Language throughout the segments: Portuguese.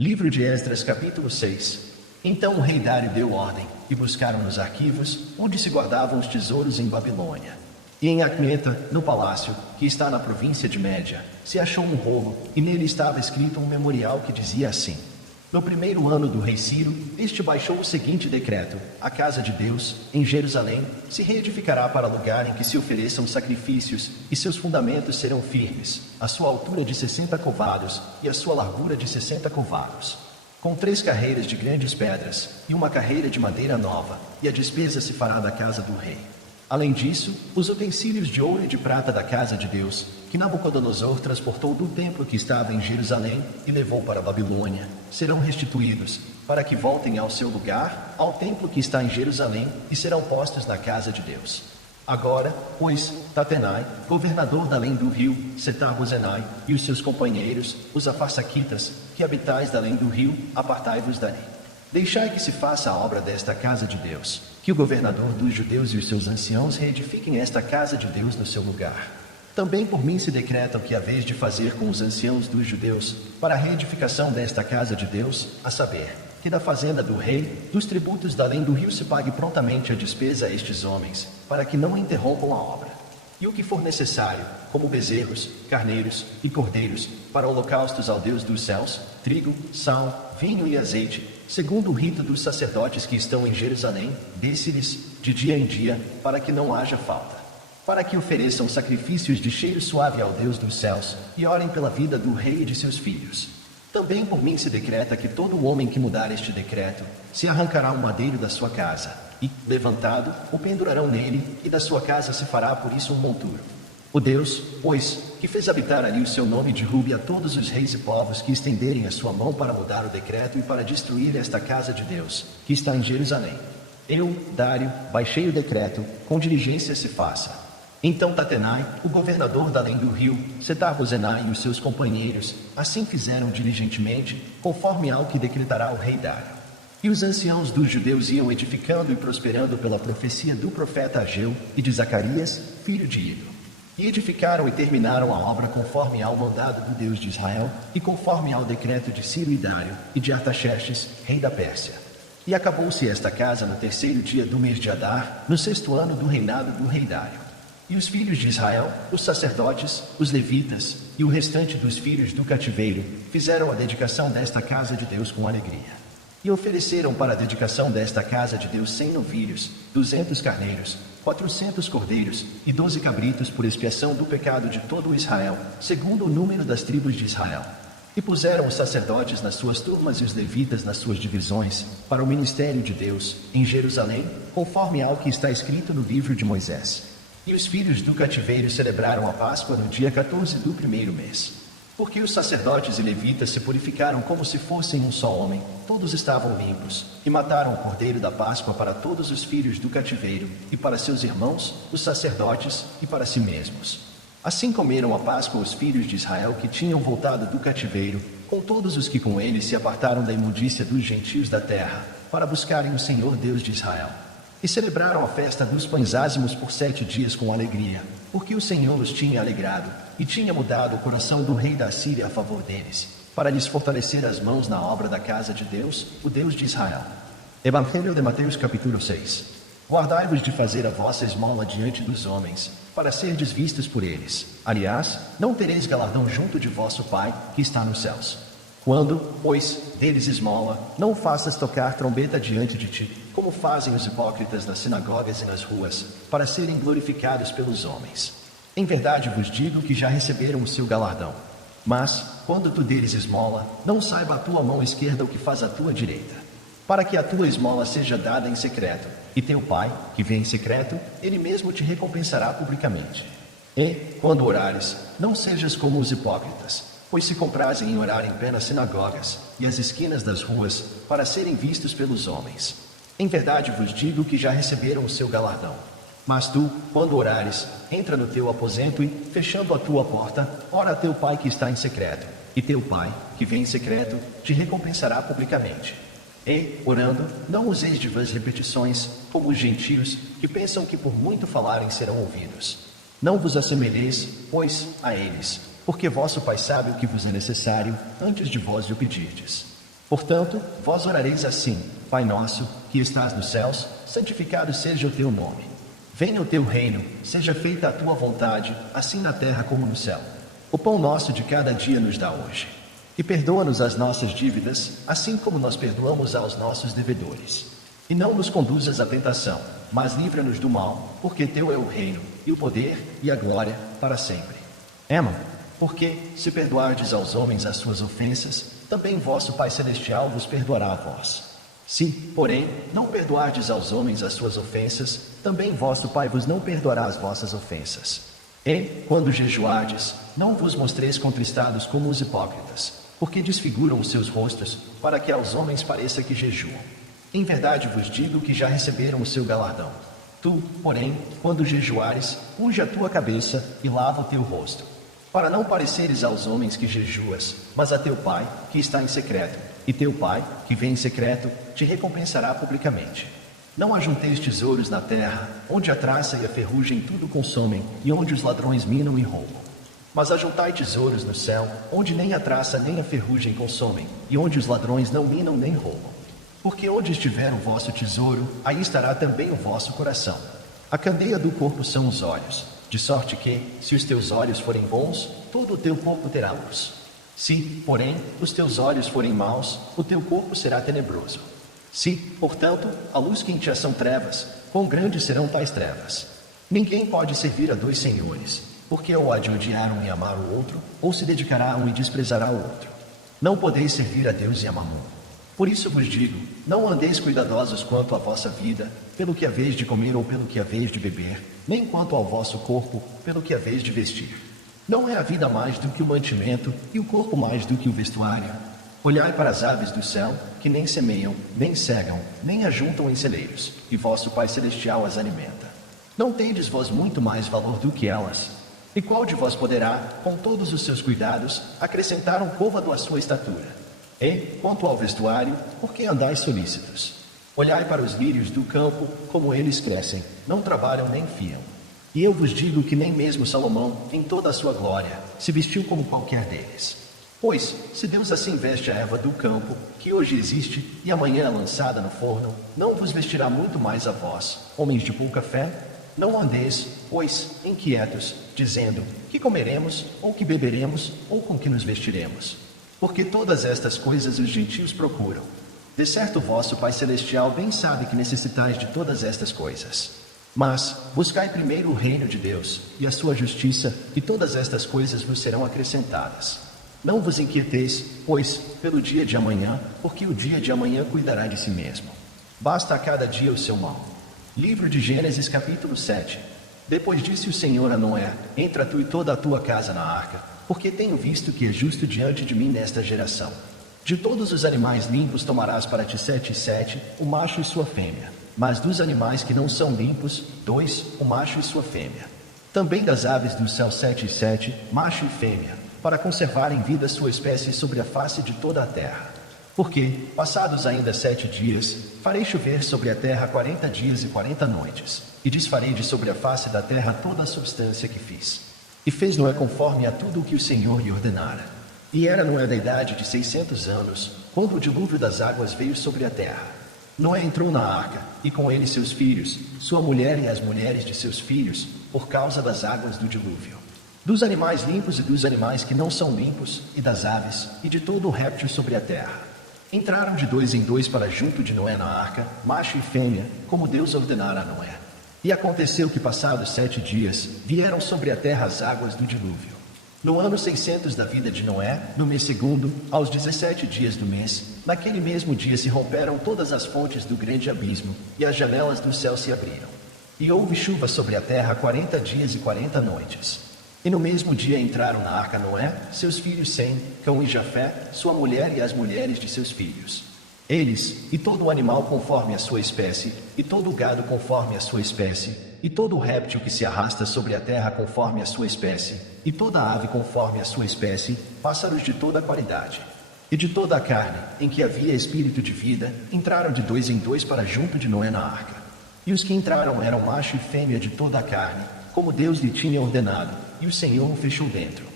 Livro de Esdras, capítulo 6. Então o rei Dário deu ordem, e buscaram nos arquivos, onde se guardavam os tesouros em Babilônia. E em Acmeta, no palácio, que está na província de Média, se achou um rolo, e nele estava escrito um memorial que dizia assim: no primeiro ano do rei Ciro, este baixou o seguinte decreto: a casa de Deus, em Jerusalém, se reedificará para lugar em que se ofereçam sacrifícios, e seus fundamentos serão firmes, a sua altura de 60 covados, e a sua largura de 60 covados, com 3 carreiras de grandes pedras, e uma carreira de madeira nova, e a despesa se fará da casa do rei. Além disso, os utensílios de ouro e de prata da casa de Deus, que Nabucodonosor transportou do templo que estava em Jerusalém e levou para a Babilônia, serão restituídos, para que voltem ao seu lugar, ao templo que está em Jerusalém, e serão postos na casa de Deus. Agora, pois, Tatenai, governador da além do rio, Setar-Bozenai, e os seus companheiros, os afarsaquitas, que habitais da além do rio, apartai-vos dali. Deixai que se faça a obra desta casa de Deus, que o governador dos judeus e os seus anciãos reedifiquem esta casa de Deus no seu lugar. Também por mim se decreta o que haveis de fazer com os anciãos dos judeus, para a reedificação desta casa de Deus, a saber, que da fazenda do rei, dos tributos da além do rio se pague prontamente a despesa a estes homens, para que não interrompam a obra. E o que for necessário, como bezerros, carneiros e cordeiros, para holocaustos ao Deus dos céus, trigo, sal, vinho e azeite, segundo o rito dos sacerdotes que estão em Jerusalém, desse-lhes, de dia em dia, para que não haja falta. Para que ofereçam sacrifícios de cheiro suave ao Deus dos céus, e orem pela vida do rei e de seus filhos. Também por mim se decreta que todo homem que mudar este decreto, se arrancará um madeiro da sua casa, e, levantado, o pendurarão nele, e da sua casa se fará por isso um monturo. O Deus, pois, que fez habitar ali o seu nome, derrube a todos os reis e povos que estenderem a sua mão para mudar o decreto e para destruir esta casa de Deus, que está em Jerusalém. Eu, Dário, baixei o decreto, com diligência se faça. Então Tatenai, o governador da além do rio, Setar-Bozenai e os seus companheiros, assim fizeram diligentemente, conforme ao que decretará o rei Dário. E os anciãos dos judeus iam edificando e prosperando pela profecia do profeta Ageu e de Zacarias, filho de Ido. E edificaram e terminaram a obra conforme ao mandado do Deus de Israel, e conforme ao decreto de Ciro e Dário, e de Artaxerxes, rei da Pérsia. E acabou-se esta casa no 3º dia do mês de Adar, no 6º ano do reinado do rei Dário. E os filhos de Israel, os sacerdotes, os levitas, e o restante dos filhos do cativeiro, fizeram a dedicação desta casa de Deus com alegria. E ofereceram para a dedicação desta casa de Deus 100 novilhos, 200 carneiros, 400 cordeiros e 12 cabritos por expiação do pecado de todo o Israel, segundo o número das tribos de Israel. E puseram os sacerdotes nas suas turmas e os levitas nas suas divisões, para o ministério de Deus, em Jerusalém, conforme ao que está escrito no livro de Moisés. E os filhos do cativeiro celebraram a Páscoa no dia 14 do 1º mês. Porque os sacerdotes e levitas se purificaram como se fossem um só homem, todos estavam limpos, e mataram o cordeiro da Páscoa para todos os filhos do cativeiro, e para seus irmãos, os sacerdotes, e para si mesmos. Assim comeram a Páscoa os filhos de Israel que tinham voltado do cativeiro, com todos os que com eles se apartaram da imundícia dos gentios da terra, para buscarem o Senhor Deus de Israel. E celebraram a festa dos pães ázimos por 7 dias com alegria, porque o Senhor os tinha alegrado, e tinha mudado o coração do rei da Assíria a favor deles, para lhes fortalecer as mãos na obra da casa de Deus, o Deus de Israel. Evangelho de Mateus capítulo 6. Guardai-vos de fazer a vossa esmola diante dos homens, para serdes vistos por eles. Aliás, não tereis galardão junto de vosso Pai, que está nos céus. Quando, pois, deles esmola, não faças tocar trombeta diante de ti, como fazem os hipócritas nas sinagogas e nas ruas, para serem glorificados pelos homens. Em verdade vos digo que já receberam o seu galardão. Mas, quando tu deles esmola, não saiba a tua mão esquerda o que faz a tua direita, para que a tua esmola seja dada em secreto, e teu Pai, que vê em secreto, ele mesmo te recompensará publicamente. E, quando orares, não sejas como os hipócritas, pois se comprazem em orar em pé nas sinagogas e às esquinas das ruas, para serem vistos pelos homens. Em verdade vos digo que já receberam o seu galardão. Mas tu, quando orares, entra no teu aposento e, fechando a tua porta, ora a teu Pai que está em secreto, e teu Pai, que vem em secreto, te recompensará publicamente. E, orando, não useis de vãs repetições, como os gentios, que pensam que por muito falarem serão ouvidos. Não vos assemelheis, pois, a eles, porque vosso Pai sabe o que vos é necessário, antes de vós lhe o pedirdes. Portanto, vós orareis assim: Pai nosso, que estás nos céus, santificado seja o teu nome. Venha o teu reino, seja feita a tua vontade, assim na terra como no céu. O pão nosso de cada dia nos dá hoje. E perdoa-nos as nossas dívidas, assim como nós perdoamos aos nossos devedores. E não nos conduzas à tentação, mas livra-nos do mal, porque teu é o reino, e o poder, e a glória, para sempre. Emma, porque, se perdoardes aos homens as suas ofensas, também vosso Pai Celestial vos perdoará a vós. Se, porém, não perdoardes aos homens as suas ofensas, também vosso Pai vos não perdoará as vossas ofensas. E, quando jejuardes, não vos mostreis contristados como os hipócritas, porque desfiguram os seus rostos, para que aos homens pareça que jejuam. Em verdade vos digo que já receberam o seu galardão. Tu, porém, quando jejuares, unge a tua cabeça e lava o teu rosto, para não pareceres aos homens que jejuas, mas a teu Pai, que está em secreto, e teu Pai, que vem em secreto, te recompensará publicamente. Não ajunteis tesouros na terra, onde a traça e a ferrugem tudo consomem, e onde os ladrões minam e roubam. Mas ajuntai tesouros no céu, onde nem a traça nem a ferrugem consomem, e onde os ladrões não minam nem roubam. Porque onde estiver o vosso tesouro, aí estará também o vosso coração. A candeia do corpo são os olhos, de sorte que, se os teus olhos forem bons, todo o teu corpo terá luz. Se, porém, os teus olhos forem maus, o teu corpo será tenebroso. Se, portanto, a luz que em ti são trevas, quão grandes serão tais trevas? Ninguém pode servir a dois senhores, porque ou há de odiar um e amar o outro, ou se dedicará a um e desprezará o outro. Não podeis servir a Deus e a Mamon. Por isso vos digo, não andeis cuidadosos quanto à vossa vida, pelo que haveis de comer ou pelo que haveis de beber, nem quanto ao vosso corpo, pelo que haveis de vestir. Não é a vida mais do que o mantimento, e o corpo mais do que o vestuário? Olhai para as aves do céu, que nem semeiam, nem cegam, nem ajuntam em celeiros, e vosso Pai Celestial as alimenta. Não tendes vós muito mais valor do que elas? E qual de vós poderá, com todos os seus cuidados, acrescentar um côvado à sua estatura? E, quanto ao vestuário, por que andais solícitos? Olhai para os lírios do campo, como eles crescem, não trabalham nem fiam. E eu vos digo que nem mesmo Salomão, em toda a sua glória, se vestiu como qualquer deles. Pois, se Deus assim veste a erva do campo, que hoje existe e amanhã é lançada no forno, não vos vestirá muito mais a vós, homens de pouca fé? Não andeis, pois, inquietos, dizendo, que comeremos, ou que beberemos, ou com que nos vestiremos? Porque todas estas coisas os gentios procuram. De certo vosso Pai Celestial bem sabe que necessitais de todas estas coisas. Mas, buscai primeiro o reino de Deus, e a sua justiça, e todas estas coisas vos serão acrescentadas. Não vos inquieteis, pois, pelo dia de amanhã, porque o dia de amanhã cuidará de si mesmo. Basta a cada dia o seu mal. Livro de Gênesis capítulo 7. Depois disse o Senhor a Noé, entra tu e toda a tua casa na arca, porque tenho visto que é justo diante de mim nesta geração. De todos os animais limpos tomarás para ti 7 e 7, o macho e sua fêmea. Mas dos animais que não são limpos, 2, o macho e sua fêmea. Também das aves do céu 7 e 7, macho e fêmea, para conservar em vida sua espécie sobre a face de toda a terra. Porque, passados ainda 7 dias, farei chover sobre a terra 40 dias e 40 noites, e desfarei de sobre a face da terra toda a substância que fiz. E fez Noé conforme a tudo o que o Senhor lhe ordenara. E era Noé da idade de 600 anos, quando o dilúvio das águas veio sobre a terra. Noé entrou na arca, e com ele seus filhos, sua mulher e as mulheres de seus filhos, por causa das águas do dilúvio. Dos animais limpos e dos animais que não são limpos, e das aves, e de todo o réptil sobre a terra. Entraram de 2 em 2 para junto de Noé na arca, macho e fêmea, como Deus ordenara a Noé. E aconteceu que, passados 7 dias, vieram sobre a terra as águas do dilúvio. No ano 600 da vida de Noé, no mês segundo, aos 17 dias do mês, naquele mesmo dia se romperam todas as fontes do grande abismo, e as janelas do céu se abriram. E houve chuva sobre a terra 40 dias e 40 noites. E no mesmo dia entraram na arca Noé, seus filhos Sem, Cão e Jafé, sua mulher e as mulheres de seus filhos. Eles, e todo o animal conforme a sua espécie, e todo o gado conforme a sua espécie, e todo o réptil que se arrasta sobre a terra conforme a sua espécie, e toda a ave conforme a sua espécie, pássaros de toda a qualidade. E de toda a carne, em que havia espírito de vida, entraram de 2 em 2 para junto de Noé na arca. E os que entraram eram macho e fêmea de toda a carne, como Deus lhe tinha ordenado, e o Senhor o fechou dentro.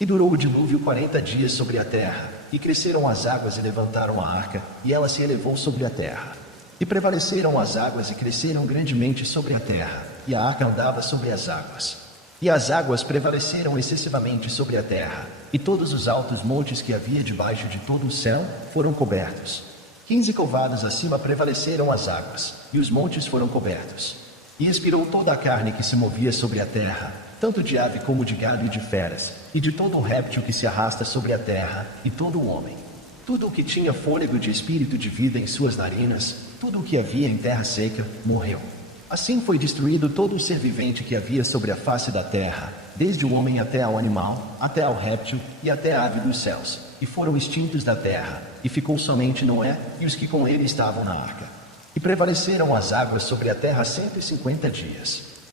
E durou o dilúvio 40 dias sobre a terra, e cresceram as águas e levantaram a arca, e ela se elevou sobre a terra. E prevaleceram as águas e cresceram grandemente sobre a terra, e a arca andava sobre as águas. E as águas prevaleceram excessivamente sobre a terra, e todos os altos montes que havia debaixo de todo o céu foram cobertos. 15 covados acima prevaleceram as águas, e os montes foram cobertos. E expirou toda a carne que se movia sobre a terra, tanto de ave como de gado e de feras, e de todo o réptil que se arrasta sobre a terra, e todo o homem. Tudo o que tinha fôlego de espírito de vida em suas narinas, tudo o que havia em terra seca, morreu. Assim foi destruído todo o ser vivente que havia sobre a face da terra, desde o homem até ao animal, até ao réptil e até a ave dos céus, e foram extintos da terra, e ficou somente Noé e os que com ele estavam na arca. E prevaleceram as águas sobre a terra 150 dias.